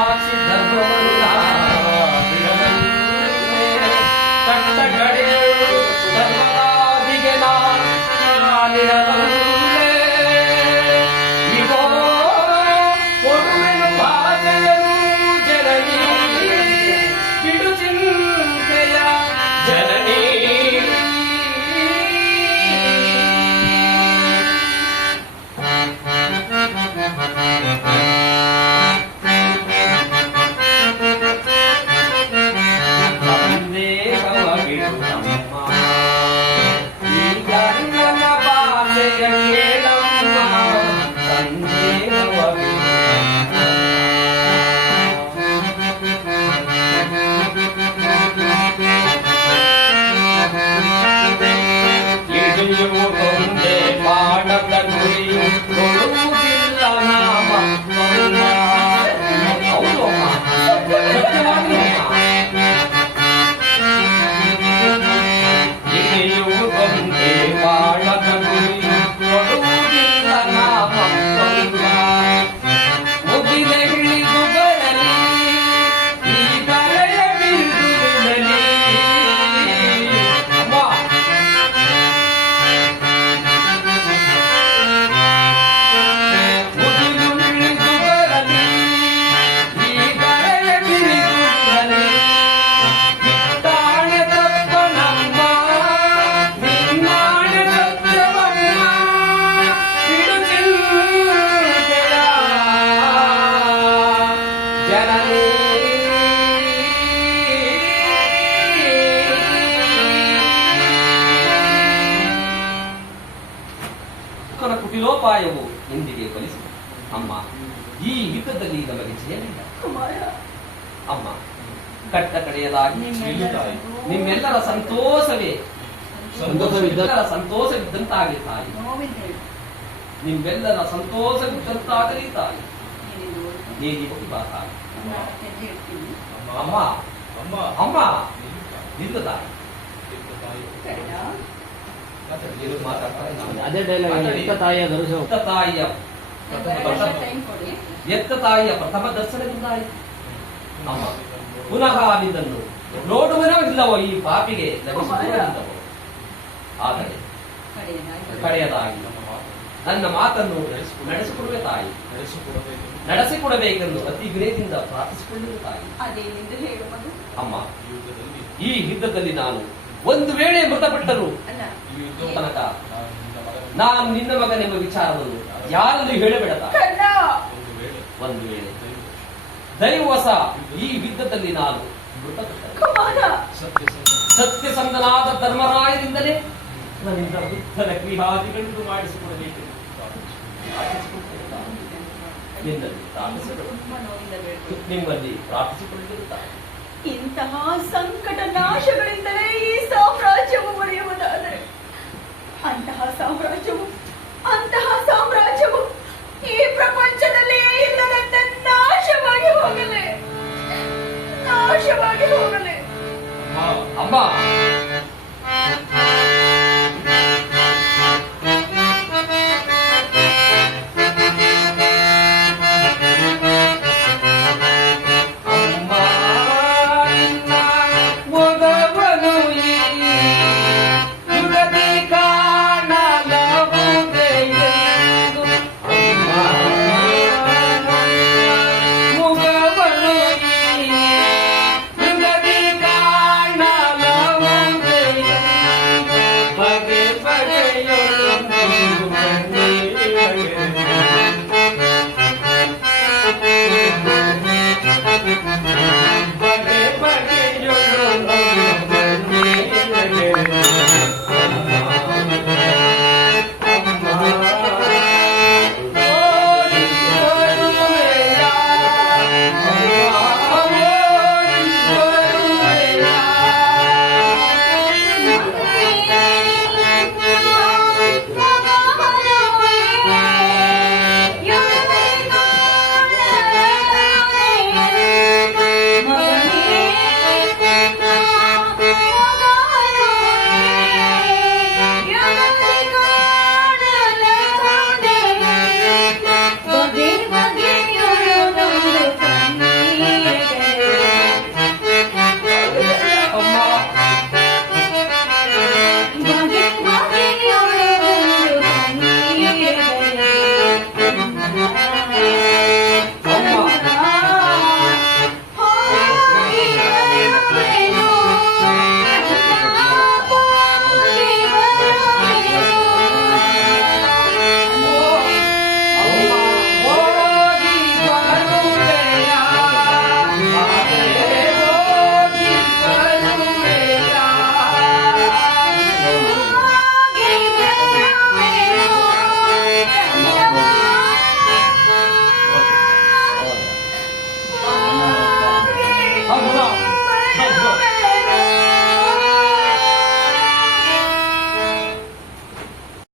ಸಾಕ್ಷಿ ಧರ್ಮವನ್ನ ಕಟ್ಟ ಕಡೆ ಧರ್ಮದಾದಿಗೆ ನಾನಿರಲೇ ಇವೋ ಕೊಡುವೆನು ಭಾಷೆಯನು ಜನನಿ ಬಿಡು ಚಿಂತೆಯ ಜನನಿ ಕುಟಿಲೋಪಾಯವು ಎಂದಿಗೆ ಫಲಿಸಿತು. ಅಮ್ಮ, ಈ ಯುದ್ಧದಲ್ಲಿ ನಮಗೆ ಜಯವಿಲ್ಲ. ಅಮ್ಮ, ಕಟ್ಟ ಕಡೆಯದಾಗಿ ನಿಮ್ಮೆಲ್ಲರ ಸಂತೋಷವೇ ಸಂತೋಷವಿದ್ದಂತಾಗಲಿ ತಾಯಿ. ನಿಮ್ಮೆಲ್ಲರ ಸಂತೋಷವಿದ್ದಂತಾಗಲಿ ತಾಯಿ. ನೀಡಿ ಬಾ ತಾಯಿ. ಅಮ್ಮ ಅಮ್ಮ ನಿಂದ ತಾಯಿ. ಅದೇ ಡೈಲಾಗ್ ಎತ್ತ ತಾಯಿಯ ದರ್ಶನ. ಎತ್ತ ತಾಯಿಯ ಪ್ರಥಮ ದರ್ಶನದಿಂದಾಯಿತು. ಅಮ್ಮ, ಪುನಃ ನಿನ್ನನ್ನು ನೋಡುವನೋ ಇಲ್ಲವೋ ಈ ಪಾಪಿಗೆ ಲಭಿಸುವುದಿಲ್ಲವೋ. ಆದರೆ ಕಡೆಯದಾಗಿ ನನ್ನ ಮಾತನ್ನು ನಡೆಸಿಕೊಡುವೆ ತಾಯಿ. ನಡೆಸಿಕೊಡಬೇಕೆಂದು ಅತಿ ವಿನಯದಿಂದ ಪ್ರಾರ್ಥಿಸಿಕೊಳ್ಳುವೆ ತಾಯಿ. ಅಮ್ಮ, ಈ ಯುದ್ಧದಲ್ಲಿ ನಾನು ಒಂದು ವೇಳೆ ಮೃತಪಟ್ಟರು ತನಕ ನಾನು ನಿನ್ನ ಮಗನೆಂಬ ವಿಚಾರವನ್ನು ಯಾರಲ್ಲೂ ಹೇಳಬೇಡ. ಒಂದು ವೇಳೆ ದೈವವಶ ಈ ಯುದ್ಧದಲ್ಲಿ ನಾನು ಮೃತಪಟ್ಟರು ಸತ್ಯಸಂಧನಾದ ಧರ್ಮರಾಯರಿಂದಲೇ ನನ್ನಿಂದ ಬುದ್ಧನ ಕ್ರಿಯಾದಿಗಳನ್ನು ಮಾಡಿಸಿಕೊಡಬೇಕು ನಿಮ್ಮಲ್ಲಿ ಪ್ರಾರ್ಥಿಸಿಕೊಳ್ಳುತ್ತಾರೆ. ಇಂತಹ ಸಂಕಟ ನಾಶಗಳಿಂದಲೇ ಈ ಸಾಮ್ರಾಜ್ಯವು ಮರೆಯುವುದಾದರೆ ಅಂತಹ ಸಾಮ್ರಾಜ್ಯವು ಈ ಪ್ರಪಂಚದಲ್ಲೇ ಇಲ್ಲದಂತೆ ನಾಶವಾಗಿ ಹೋಗಲೇ. ಅಮ್ಮ, ಅಮ್ಮ